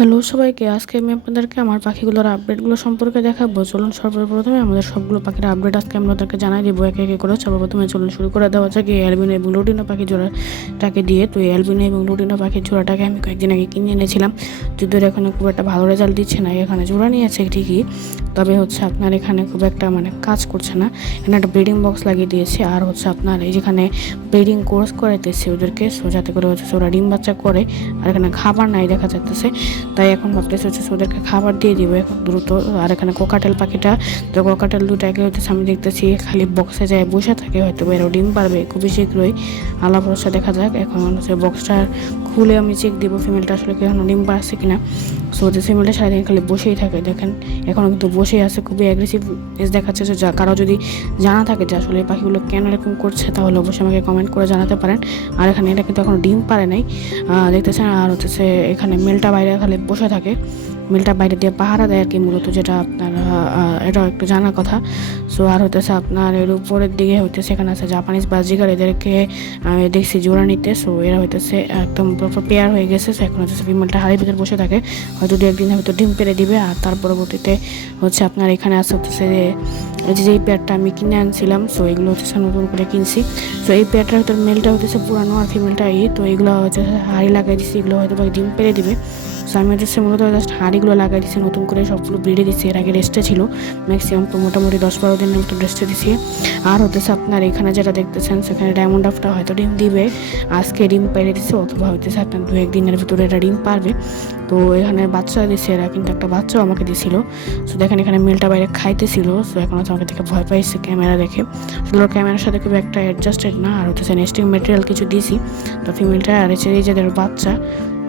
Hello সবাইকে, আজকে আমি আপনাদেরকে আমার পাখিগুলোর আপডেটগুলো সম্পর্কে দেখাবো। চলুন সর্বপ্রথমে আমাদের সবগুলো পাখির আপডেট আজকে আমি আপনাদেরকে জানাই দিব একে একে করে। সর্বপ্রথমে চলুন শুরু করে দেওয়া যাক এই অ্যালবিনো এবং লুটিনো পাখি জোড়াটাকে দিয়ে। তো এই অ্যালবিনো এবং লুটিনো পাখির জোড়াটাকে আমি কয়েকদিন আগে কিনে এনেছিলাম, যদিও এখন খুব একটা ভালো রেজাল্ট দিচ্ছে না। এখানে জোড়া নিয়েছে ঠিকই, তবে হচ্ছে আপনার এখানে খুব একটা কাজ করছে না। এখানে একটা ব্রিডিং বক্স লাগিয়ে দিয়েছে, আর হচ্ছে আপনার এই যেখানে ব্রিডিং কোর্স করাইতেছে ওদেরকে, সো যাতে করে হচ্ছে ওরা ডিম বাচ্চা করে। আর এখানে খাবার নাই দেখা যাচ্ছে, তাই এখন ভাবতেছে হচ্ছে ওদেরকে খাবার দিয়ে দিব এখন দ্রুত। আর এখানে কোকাটেল পাখিটা, তো কোকাটেল দুটাকে হচ্ছে আমি দেখতেছি খালি বক্সে যায় বসে থাকে, হয়তো এরও ডিম পারবে খুবই শীঘ্রই, আল্লাহ ভরসা দেখা যাক। এখন হচ্ছে বক্সটা খুলে আমি চেক দিব ফিমেলটা আসলে কি এখনো ডিম পারছে কিনা। সো যে ফিমেলটা সারাদিন খালি বসেই থাকে, দেখেন এখনও কিন্তু বসেই আছে, খুবই অ্যাগ্রেসিভ এস দেখাচ্ছে। যা কারো যদি জানা থাকে যে আসলে এই পাখিগুলো কেন এরকম করছে, তাহলে অবশ্যই আমাকে কমেন্ট করে জানাতে পারেন। আর এখানে এটা কিন্তু এখনো ডিম পারে নাই দেখতেছেন। আর হচ্ছে এখানে মেলটা বাইরে খালি বসে থাকে, মেলটা বাইরে দিয়ে পাহারা দেয় আর কি মূলত, যেটা আপনার এটাও একটু জানার কথা। সো আর হইতেছে আপনার এর উপরের দিকে হইতেছে এখানে আছে জাপানিজ বাজিগার, এদেরকে দেখছি জোড়া নিতে। সো এরা হইতেছে একদম প্রপার পেয়ার হয়ে গেছে। সো এখন হচ্ছে ফিমেলটা হাড়ির ভিতরে বসে থাকে, হয়তো দু একদিন হয়তো ডিম পেড়ে দিবে। আর তার পরবর্তীতে হচ্ছে আপনার এখানে আছে হচ্ছে যেই পেয়ারটা আমি কিনে আনছিলাম, সো এগুলো হচ্ছে নতুন করে কিনছি। সো এই পেয়ারটার ভিতরে মেলটা হইতেছে পুরানো আর ফিমেলটা তো এগুলো হচ্ছে হাড়ি লাগাই দিচ্ছি, এগুলো হয়তো ডিম পেড়ে দিবে। সো আমি হচ্ছে মূলত জাস্ট হাঁড়িগুলো লাগাই দিচ্ছি, নতুন করে সবগুলো ব্রিডে দিচ্ছি। এর আগে রেস্টে ছিল ম্যাক্সিমাম, তো মোটামুটি 10-12 দিনের মতো রেস্টে দিচ্ছি। আর হতেছে আপনার এখানে যেটা দেখতেছেন, সেখানে ডায়মন্ড ডাফটা হয়তো ডিম দিবে, আজকে ডিম পেড়ে দিচ্ছে, অথবা হইতেছে আপনার 2-1 দিনের ভিতরে এটা ডিম পারবে। তো এখানে বাচ্চা দিচ্ছে এরা, কিন্তু একটা বাচ্চাও আমাকে দিছিল। সো দেখেন এখানে মেলটা বাইরে খাইতেছিল। সো এখন হচ্ছে আমাকে দেখে ভয় পাইছে ক্যামেরা দেখে, আসলে ক্যামেরার সাথে খুব একটা অ্যাডজাস্টেড না। আর হচ্ছে নেস্টিং ম্যাটেরিয়াল কিছু দিছি, তো ফিমেলটা আর হচ্ছে এই যাদের বাচ্চা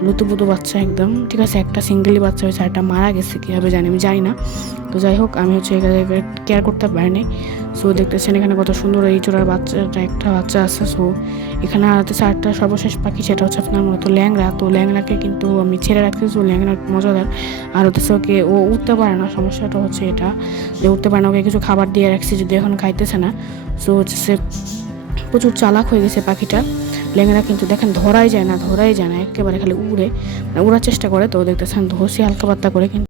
লুতুপুতু বাচ্চা একদম ঠিক আছে, একটা সিঙ্গেলি বাচ্চা হয়েছে, একটা মারা গেছে কীভাবে জানি আমি জানি না। তো যাই হোক, আমি হচ্ছে এখানে কেয়ার করতে পারিনি। সো দেখতেছেন এখানে কত সুন্দর এই জোড়ার বাচ্চাটা, একটা বাচ্চা আছে। সো এখানে আর হচ্ছে আরেকটা সর্বশেষ পাখি, সেটা হচ্ছে আপনার মূলত ল্যাংড়া। তো ল্যাংড়াকে কিন্তু আমি ছেড়ে রাখছি, সো ল্যাংড়া মজাদার। আর হচ্ছে ওকে ও উঠতে পারে না, সমস্যাটা হচ্ছে এটা যে উঠতে পারে না, ওকে কিছু খাবার দিয়ে রাখছি যদি এখন খাইতেছে না। সো হচ্ছে সে প্রচুর চালাক হয়ে গেছে পাখিটা ল্যাংড়া, কিন্তু দেখেন ধরাই যায় না একেবারে, খালি উড়ার চেষ্টা করে। তো দেখতেছেন ধরছি হালকা পাত্তা করে, কিন্তু